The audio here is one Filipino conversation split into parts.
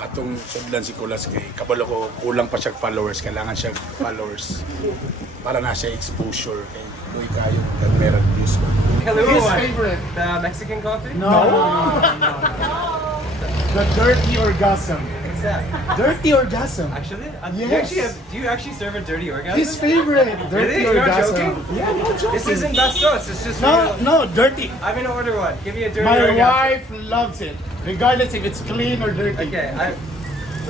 atong sundan si Kulas kay kabalo ko kulang pa siya followers, kailangan siya followers para na siya exposure kay Luy kayo kag meron views ba. His favorite, the Mexican coffee? No. The dirty orgasm. What's that? Dirty orgasm. Actually, Yes. do you actually serve a dirty orgasm? His favorite. Dirty Really? You're not orgasm. joking? Yeah, no joking. This isn't bastos. It's just No, dirty. I'm gonna order one. Give me a dirty My orgasm. wife loves it, regardless if it's clean or dirty. Okay,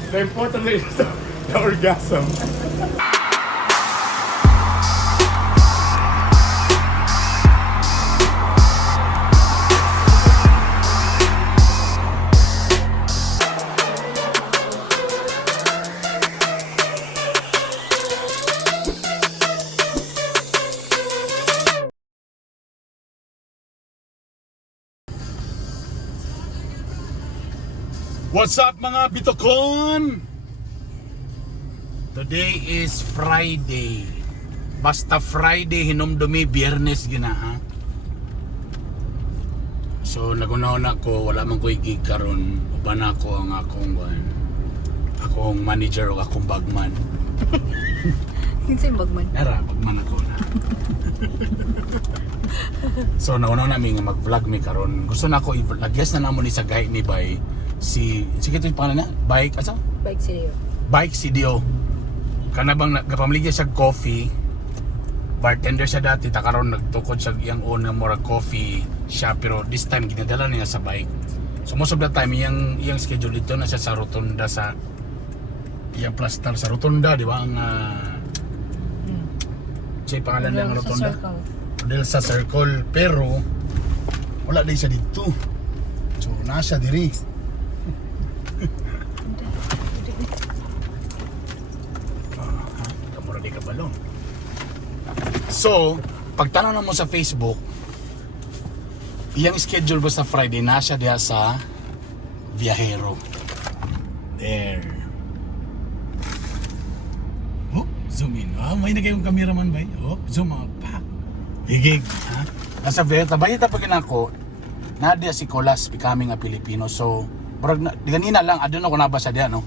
The important is the orgasm. What's up mga Bitokon? Today is Friday. Basta Friday hinumdumi Biyernes gina ha. So nagunahon ako, wala man ko'y gig karon. Uban ako ang akong manager o akong bagman. Kinsay bagman? Nara, bagman ako na. So nagunahon namin nga mag-vlog mi karon. Gusto na ako i-vlog na namo ni sa gahi ni Bay. Sige ito yung pangalan na? Bike, asa? Bike CDO. Bike CDO. Kanabang nagpamaligya siya coffee. Bartender siya dati, takaroon nagtukod siya iyang own ng murag coffee shop. Pero this time, ginadala niya sa bike. So most of the time, iyang schedule dito na siya sa rotunda sa iyang plastar sa rotunda, di ba? Ang siya yung pangalan niya ang rotunda? Rodel sa circle. Pero, wala din siya dito. So, nasa diri. Kamura di ka balong. So, pagtanaw na mo sa Facebook, iyang schedule ba sa Friday na siya diha sa Viajero. There. Oh, zoom in. Ah, may na kayong cameraman ba? Oh, zoom out pa. Higig, ha? Nasa Viajero, bayita pa kinako. Nadia si Kulas becoming a Filipino. So, ganina lang, adun ako nabasa diya, no?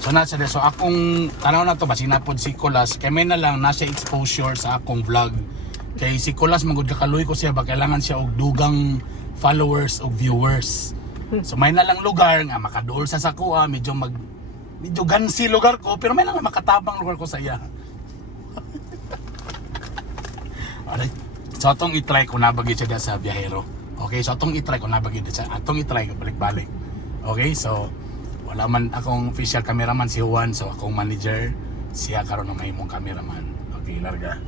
So, nasa diya. So, akong, tanaw na to, basing napod si Kulas, kaya may na lang, nasa exposure sa akong vlog. Kay si Kulas, magod kakaluy ko siya, ba kailangan siya og dugang followers o viewers. So, may na lang lugar nga, makadool sa sakua, medyo gansi lugar ko, pero may lang makatabang lugar ko sa iya. Alright. So, atong itry ko nabagi siya diya sa Viajero. Okay, so atong itry ko nabagi siya. Atong itry ko balik-balik. Okay, so wala man akong official cameraman si Juan, so akong manager siya karon ang mahimong cameraman. Okay, larga.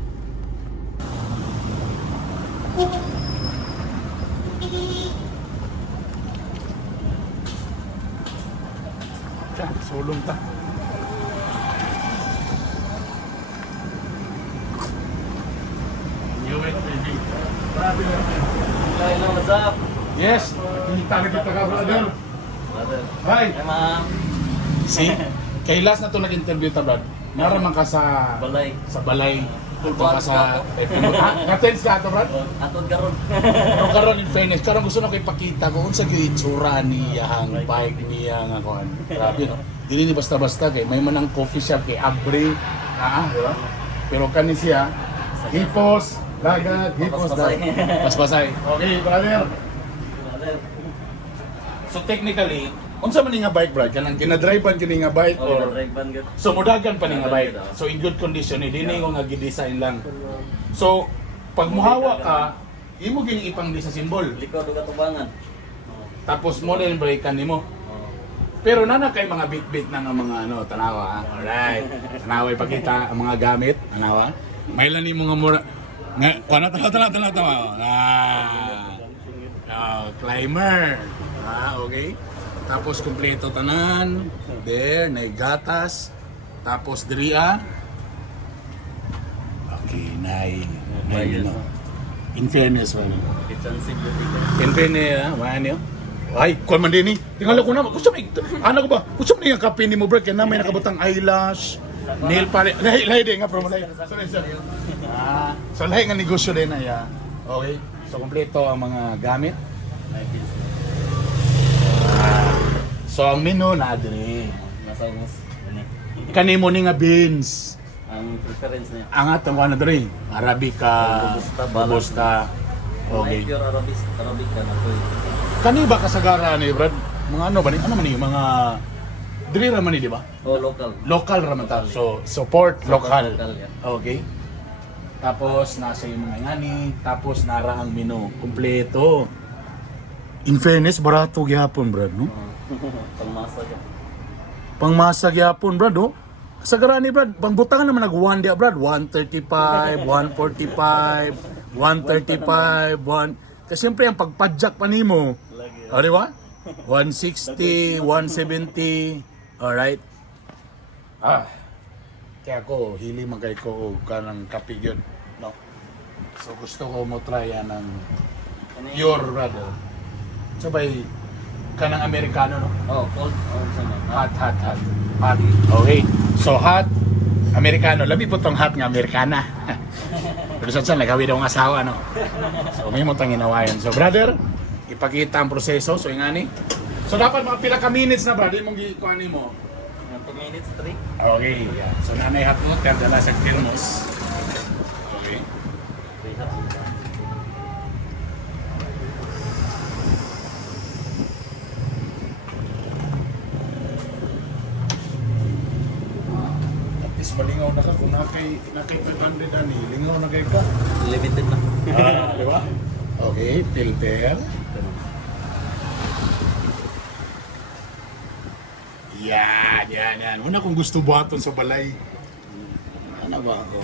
Sulong ta. Hello, what's up? Yes, kita na kita ka brother. Hi. Hey, ma'am. Si kay last na to nag-interview ta brad. Naraman ka sa Balay. sa balay. Tulpo ka sa Katens ka to brad. Atod karon. Pero karon in fairness, karon gusto na ko ipakita ko unsa gyud itsura niya ang bike niya nga kuan. Grabe no. Dili ni basta-basta kay may manang coffee shop kay Abre, di ba? Pero kani siya hipos, dagat, hipos, dagat. Paspasay. Okay, brother. So technically, unsa man ni nga bike brad? Kanang kinadrivean kini nga bike Oh, or drive ban gud. so modagan pa ni nga bike. So in good condition ni dinhi ko nga gi-design lang. So pag muhawa ka, imo gini ipang di sa symbol. Likod ug atubangan. Tapos modern brake kan nimo. Pero nana kay mga bit-bit na nga mga ano, tanawa ha. Alright. Tanawa ipakita ang mga gamit, tanawa. May lan nimo nga mura nga kuno tanawa. Climber. Okay. Tapos kumpleto tanan. There, nay gatas. Tapos diriya. Okay, nay. Nay, in fairness man. Kitchen sink gud. In fairness, man yo. Ay, kuan man din ni. Tingala ko na. Gusto may ano ko ba? Gusto mo yung kape ni mo break kaya na may nakabutang eyelash, nail polish. Lahi din nga promo lahi. Sorry sir. So lahi nga negosyo din ay. Okay. So kompleto ang mga gamit. So ang menu na diri. Nasa ubos. Ini. Kanimo ni nga beans. Ang preference niya. Ang atong ano diri, Arabica, Robusta, Robusta. Okay. Okay. Pure Arabic ka na to. Kani ba kasagara ni Brad? Mga ano ba ni? Ano man ni mga diri ra man ni, di ba? Oh, local. Local ra man ta. So support local. Local, yeah. Okay. Tapos nasa yung mga ngani, tapos nara ang menu kompleto. In fairness, barato gyapon, Brad, no? Pangmasa ka. Pangmasa gyapon, Brad, no? Kasagara ni Brad, pangbutangan naman nag-1 dia, Brad. 135, 145, 135, 1... Kasi siyempre ang pagpadjak pa nimo. O, di ba? 160, 170. Alright? Kaya ako, hili man kay ko kanang kape yun. No? So gusto ko mo try yan ng pure, brother. Sabay, kanang Amerikano, no? Oh, cold. Oh, sama. Hot. Okay. So hot, Amerikano. Labi po tong hot nga Amerikana. Pero saan nagawin daw ng asawa, no? So may mo tang ginawayan. So brother, ipakita ang proseso. So ingani. So dapat mga pila ka minutes na, brother, mong gikuhanin mo. 2 minutes, 3. Okay. Yeah. So nanay hot mo, kaya dala sa thermos. Okay. 3 hot. At least malingaw na ka. Kung nakay 500 ani, lingaw na kay ka. Limited na. Di ba? Okay, filter. Yan. Una kung gusto buhaton sa balay. Ano ba ako?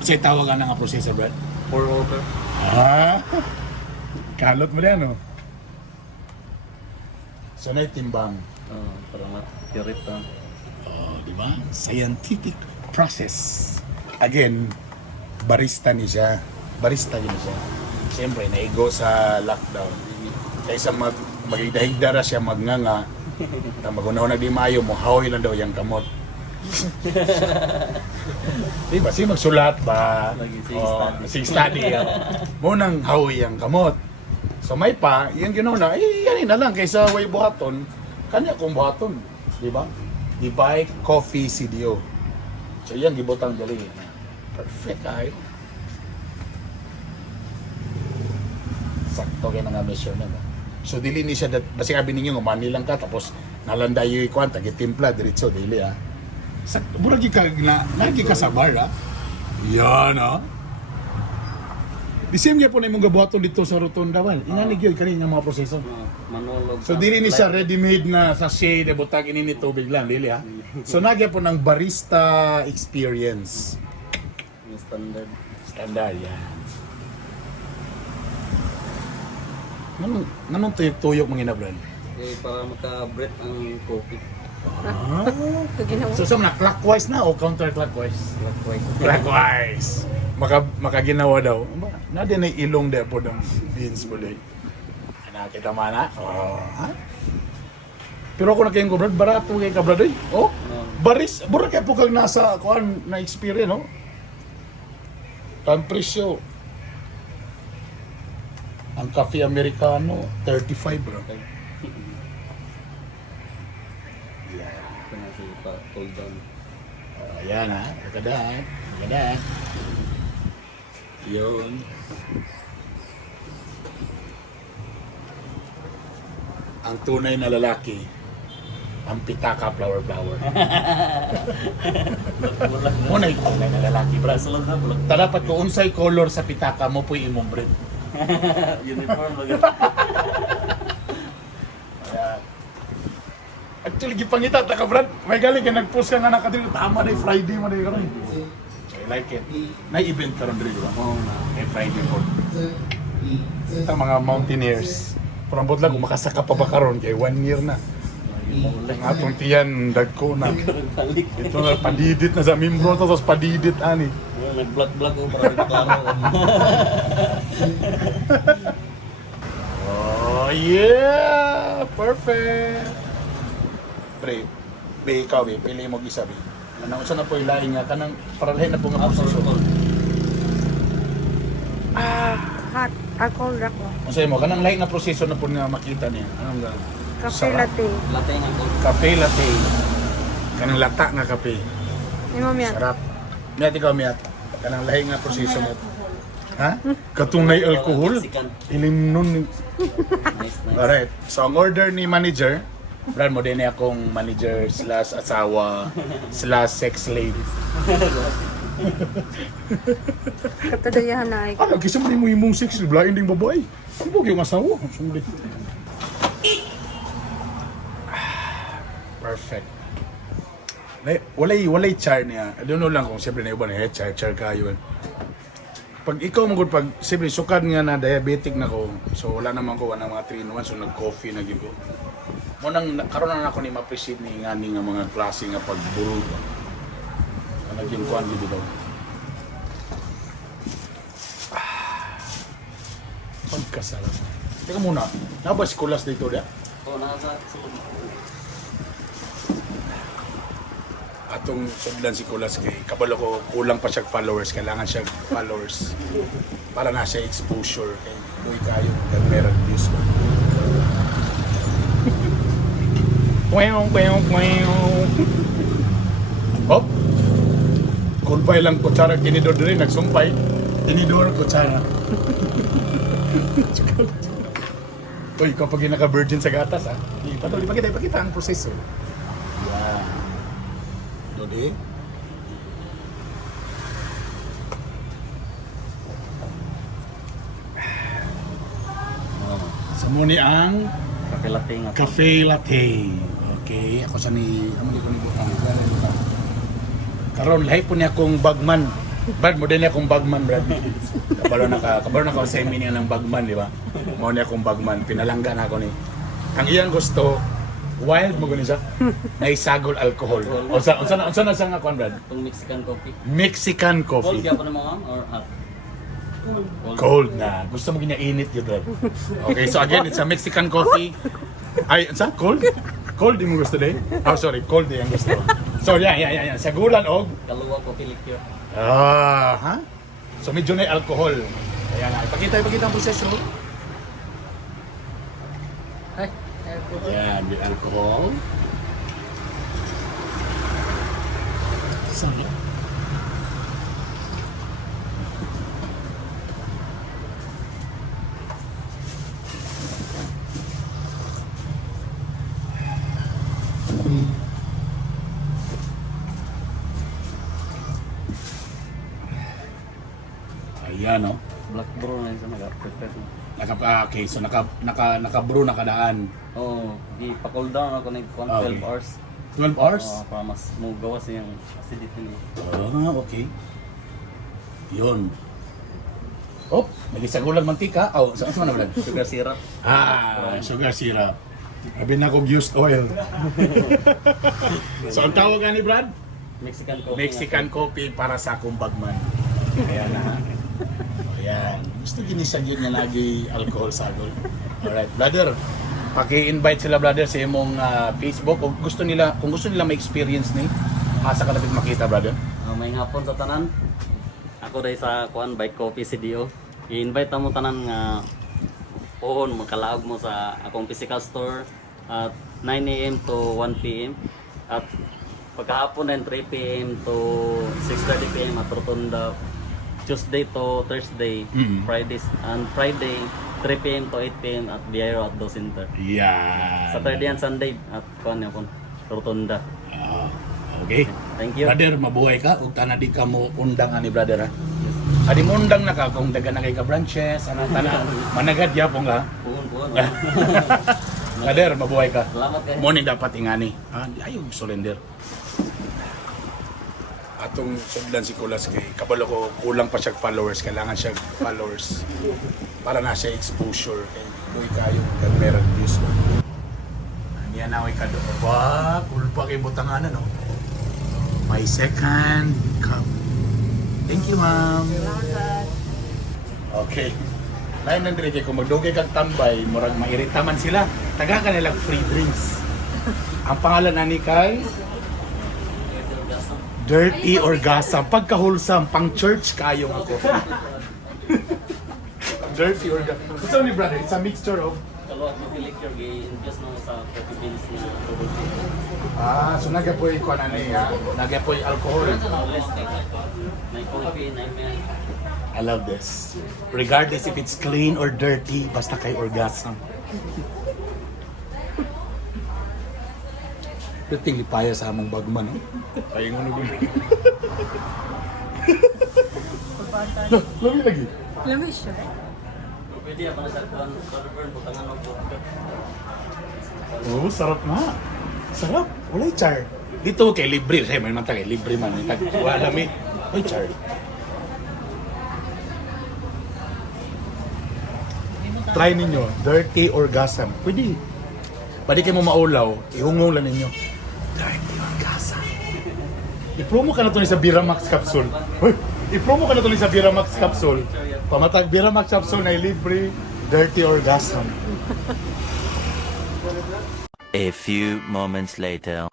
Kasi tawagan na nga proseso, Brad. Pour over. Kalot mo yan, no? So, na timbang. Oh, para ma-curate ta. Di ba? Scientific process. Again, barista ni siya. Barista ni siya. Siyempre, naigo sa lockdown. Kaysa magigdahigda ra siya magnganga. Magunaw na di mayo, muhawi lang daw yung kamot. Di ba? Sige magsulat ba? Sige study. Munang hawi ang kamot. So may pa, yung ginuna, yan na lang kaysa way buhaton. Kanya kong buhaton. Di ba? Ibay Coffee CDO. So yan, gibutang dali. Perfect ay. Sakto kayo nga measure na ba? So dili ni siya, basi abi ninyo ngumani lang ka, tapos nalanday yung ikuan, tagi-timpla, diretso, dili ha. Sakto, buragi ka, lagi ka sa bar ha. Yan ha. Bisim niya po na imong gabuhaton dito sa Rotonda, wal. Ingani gyud kani nga mga proseso. Manolog. So dili ni siya ready-made na sachet na butag ini ni tubig lang, dili ha. So nagya po ng barista experience. Standard. Standard yan. Nanong tuyok mga inabran? Okay, para maka-breath ang coffee. Ginawa. So sa mga clockwise na o counterclockwise? Clockwise. Clockwise. Makaginawa daw. Na din ay ilong de po ng beans mo day. Nakita man na. Ha? Pero ako na kayong brad, barato kay ka brad. Oh, baris, bura kay po kag nasa kuan na experience, no? Ang presyo. Ang Cafe Americano, 35 bro. Ito na si pa-cool down. Ayan ha, magandaan. Yun. Ang tunay na lalaki, ang pitaka flower. Muna yung tunay na lalaki, bro. Sa lang na, bulak. Dapat ko unsay color sa pitaka mo po imong bread. Uniform, baga. Ayan. Actually, gipangita ta ka, Brad. May galing ka nag-post ka nga nakadiri. Tama na yung Friday mo na yung I like it. Na-event ka rin diri, di ba? Oo na. May Friday po. Ito mga mountaineers. Parang lang kung makasaka pa ba karon kay 1 year na. Ang atong tiyan, dagko na. Balik. Ito na, padidit na sa membro to, tapos padidit ani. Nag-vlog ko para reklamo. Oh yeah! Perfect! Pre, ikaw, pili mo isa, be. Ano, saan na po yung laing nga, kanang paralahin na po nga po sa Hot. Alcohol rock mo. Ang sa'yo mo, kanang lahi nga proseso na po na makita niya. Anong ga? Cafe Sarap. latte. Latte nga cold. Kape latte. Kanang lata nga kape. Hindi mo yan. Sarap. Miyat ikaw, miyat. Kanang lahi nga proseso mo. Ha? Katunay alcohol? Mexican. Ilim nun. Nice, nice. Alright. So, ang order ni manager, brad mo din akong manager slash asawa slash sex slave. Katadayahan na ay. Lagi sa mo imong sex slave, lain ding babae. Ibog yung asawa. Sumuli. Perfect. Walay char niya. I don't know lang kung siyempre na iba na char kayo. Pag ikaw magod pag siyempre sukad nga na diabetic na ko. So wala naman ko ng mga 3 in 1 so nag-coffee na gyud ko. Mo nang karon na ako ni ma-appreciate ni ngani nga mga klase nga pagburo. Naging kuan gyud daw. Pagkasarap. Teka muna, nabas kulas dito dia. Oh, nasa sulod. Atong sugdan si Kulas kay kabalo ko kulang pa siya followers, kailangan siya followers para na siya exposure kay doy kayo kag meron views ba. Hop. Kulpay lang kutsara tinidor diri nagsumpay. Tinidor kutsara. Uy, kapag naka-virgin sa gatas ha. Ipakita ang proseso. Yeah. Dodi. Sa muni ang Cafe latte nga. cafe latte. Okay, ako sa ni di ko ni butang. Karon lahi po niya akong bagman. Brad mo din akong bagman, Brad. Kabalo na ka sa niya ng bagman, di ba? Mo niya akong bagman, pinalangga na ako ni. Ang iyang gusto wild mo gani siya. Naisagol alcohol. Unsa na siya nga kon, Brad? Itong Mexican coffee. Mexican Cold coffee. ka pa na mga or hot? Cold na. Gusto mo gina-init yun, Brad. Okay, so again, it's a Mexican coffee. Ay, sa cold? Cold din mo gusto din? Oh, sorry, cold din ang gusto. So, yeah. Sagulan og Kaluwa coffee liqueur. ha? So medyo na alcohol. Ayan na. Ipakita ang proseso. Ay, Ayan, may alcohol. Sarap. Ayan, no? Black brew na yun sa nag-prepare. Okay, so naka-brew na kadaan. Oo, ipa-cool down ako ng 12 Okay. hours. 12 hours? Para mas magawas yung acidity niya. Okay. Yun. Oh, nagisagulang mantika. Oh, saan mo na Brad? Sugar syrup. Sugar syrup. Sabi na kong used oil. So, ang tawag nga ni Brad? Mexican coffee. Mexican coffee para sa akong bagman. Ayan na. Ayan. Gusto ginisagyan niya lagi alcohol sagol. Alright, brother. Paki-invite sila brother sa imong Facebook kung gusto nila ma-experience ni asa ka dapat makita brother. May hapon sa tanan. Ako dahil sa Bike Coffee CDO. I-invite mo tanan nga pohon makalaog mo sa akong physical store at 9 AM to 1 PM at pagkahapon din 3 PM to 6:30 PM at Rotunda. Tuesday to Thursday, Friday 3 PM to 8 PM at Biyero at Do Center. Yeah. Saturday and Sunday at Rotunda. Okay. Thank you. Brother, mabuhay ka ug tanan di ka mo undang ani brother ha. Adi mo undang na ka kung daga na kay ka branches ana tanan managad yapon ka. Puhon. Brother, mabuhay ka. Salamat kayo. Mo ni dapat ingani. Ayaw surrender. Atong sugdan si Kulas kay kabalo ko kulang pa siya followers, kailangan siya followers para na siya exposure kay doy kayo kag meron views ba. Niya na ka do. Ba, kulpa kay butangan no. My second cup. Thank you, ma'am. Okay. Lain nang dire kay kung magdugay kag tambay, murag mairita man sila. Taga ka nilang free drinks. Ang pangalan ani kay Dirty Orgasm. Pagkahulsam, pang church kayo nga coffee. dirty orgasm. It's only brother, it's a mixture of... Kalau mo your i-invest mo sa coffee beans na double tea. So nagapoy ko na niya. Nagapoy alcohol. Less than. May coffee, may milk. I love this. Regardless if it's clean or dirty, basta kay orgasm. Piting lipaya sa among bagman, no? Ay, ano ba? Lami lagi. Lamis siya. Pwede pa na sa kuan, burn po tangan mo. Oh, sarap nga. Sarap. Walay char. Dito kay libre. Say, may mata kay libre man. Wala mi. Ay, char. Try ninyo. Dirty orgasm. Pwede. Pwede kayo mo maulaw. Ihungong lang ninyo. Dirty orgasm. I-promo ka na to ni sa Biramax capsule. Hoy! I-promo ka na to ni sa Biramax capsule. Pamatag Biramax capsule na libre. Dirty orgasm. A few moments later.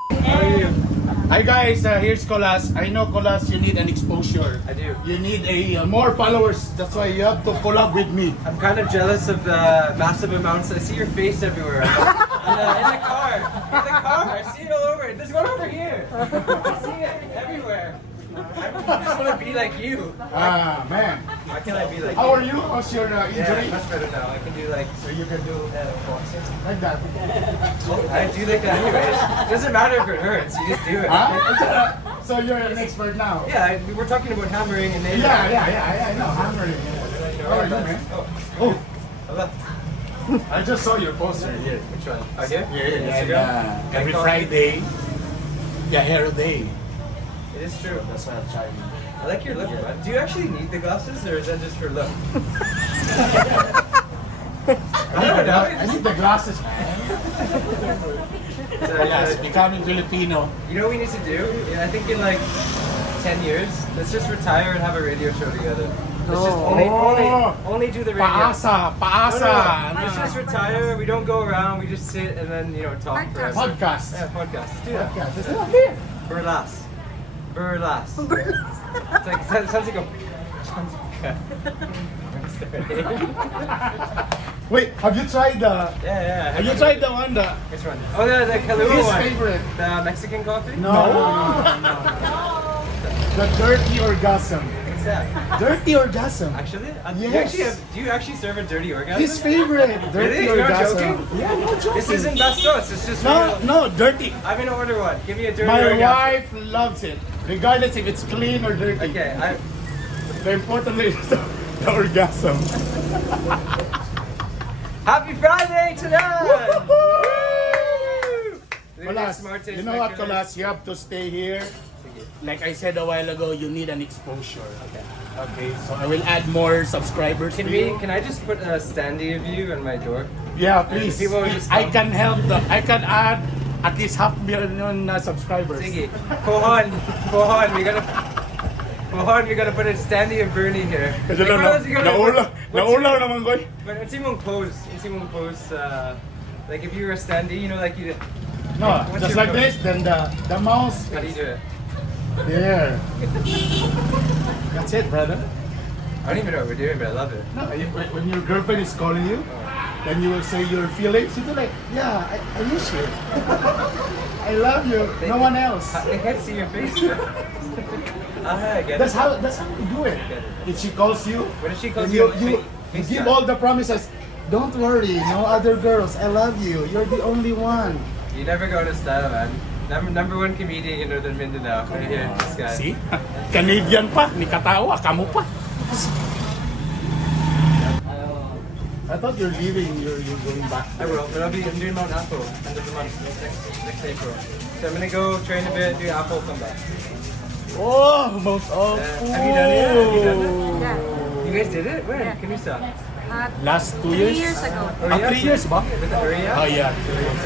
Hi guys, here's KULAS. I know KULAS, you need an exposure. I do. You need more followers. That's why you have to collab with me. I'm kind of jealous of the massive amounts. I see your face everywhere. in the car. In the car. I see it all over. There's one over here. I see it everywhere. I just want to be like you. Man. Why can't I be like How you? are you? How's your Yeah, injury? much better now. I can do like, So you can do boxing. like that. I do like that anyways. It doesn't matter if it hurts. You just do it. Huh? So you're an expert now? Yeah, we're talking about hammering and then. Yeah, I know. Hammering. How are you, man? Oh, hello. I just saw your poster here. Which one? Oh, here? And, Instagram? every Friday, yeah, hair a day. It is true. That's why I'm trying. I like your look, man. Do you actually need the glasses, or is that just for look? I need the glasses, man. Yes, becoming Filipino. You know what we need to do? Yeah, I think in like 10 years, let's just retire and have a radio show together. Let's just only do the radio. Paasa, paasa. Let's just retire. We don't go around. We just sit and then talk forever. Podcast. Yeah, podcast. Let's do that. Podcast. Is that here? Burlesque. Burlesque. It's like sounds like a. Wait, have you tried the? Yeah. Have you tried the one the? Which one? Oh, the Kahlua His one. favorite. The Mexican coffee? No. The dirty orgasm. What's that? Dirty orgasm. Actually? Yes. Do you actually serve a dirty orgasm? His favorite. Dirty Really? You're not orgasm. joking? Yeah, no joking. This isn't Bastos. It's just No, real. no, dirty. I'm gonna order one. Give me a dirty My orgasm. wife loves it, regardless if it's clean or dirty. Okay, The important is the orgasm. Happy Friday tonight! KULAS, you know what, KULAS? You have to stay here. Like I said a while ago, you need an exposure. Okay, so I will add more subscribers Can to we? you. Can I just put a standee of you on my door? Yeah, please. People will just I come. can help. I can add at least 500,000 subscribers. Sige. Pohon, we gotta put a standee of Bernie here. Kasi Like, what else you gotta put? naulaw naman ko. But it's mong pose. Like if you were a standee, like you. No, What's just your like pose? this, then the mouse. How do you do it? There. That's it, brother. I don't even know what we're doing, but I love it. No, when your girlfriend is calling you, then you will say your feelings. You do like, yeah, I miss you. I love you. No one else. They can't see your face. I get That's it. how you do it. If she calls you, What if she calls then you? you give all the promises. Don't worry, no other girls. I love you. You're the only one. You never go to style, man. Number one comedian in Northern Mindanao. Right here, this guy. See? Canadian pa, ni katawa, kamo pa. I thought you're leaving, you're going back. I will, but I'm doing Mount Apple end of the month, next April. So I'm gonna go train a bit, do Apple, come back. Oh, most of. Have you done it? Have you done it? Yeah. You guys did it? When? Yeah. Can you stop? Last 2 3 years? years ago. Ah, 3 years ba? With the hurry Oh up? yeah.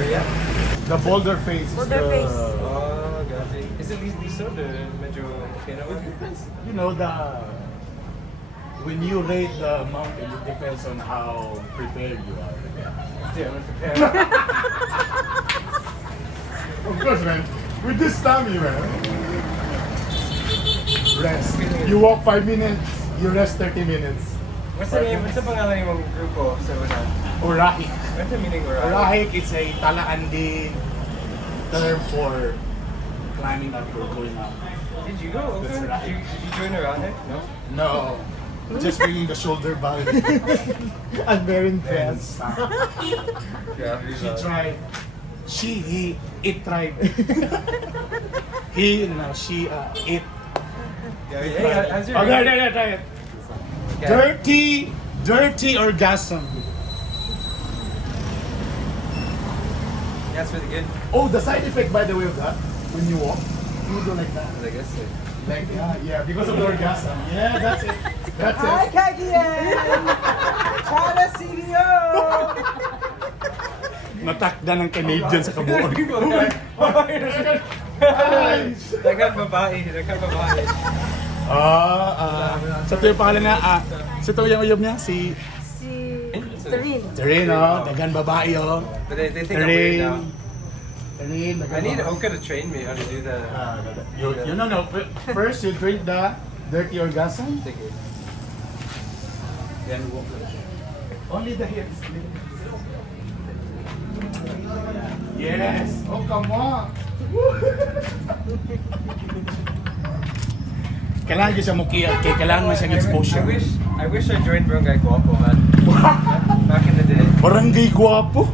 Yeah. The boulder face. Boulder face. Oh, God. Is it liso? Medyo okay naman? You know when you rate the mountain, it depends on how prepared you are. Yeah, I'm prepared. Of course, man. With this tummy, man. Rest. You walk 5 minutes, you rest 30 minutes. What's the name? What's the pangalan ng grupo sa una? Urahik. What's the meaning of Urahik is a Talaandi term for climbing up or going up. Did you go? That's Okay. right. Did you join around it? No. No, just bringing the shoulder bag. I'm very impressed. Yeah. She tried. He, it tried. He, no, she, it. Yeah. How's your? Oh, there, try it. Dirty orgasm. That's really good. Oh, the side effect, by the way, of that, when you walk, you go like that. I guess so. Like, yeah, because of the orgasm. Yeah, that's it. That's Hi, it. Kagian! Chana CDO! Natakda ng Canadian sa kabuoy. People are Daghang babae. So ito yung pangalan na, so ito yung uyab niya, si Si Celine. Terene, oh, dagan babae, oh. But they think I'm weird now. Terene, I need Oka to train me how to do that. You know, first you drink the dirty orgasm, Take it. then walk. Only the hips. Yes. Oh, come on. Kailangan ko siya mukiya, kaya kailangan mo siyang exposure. I wish I joined Barangay Guapo, man. Back in the day. Barangay Guapo.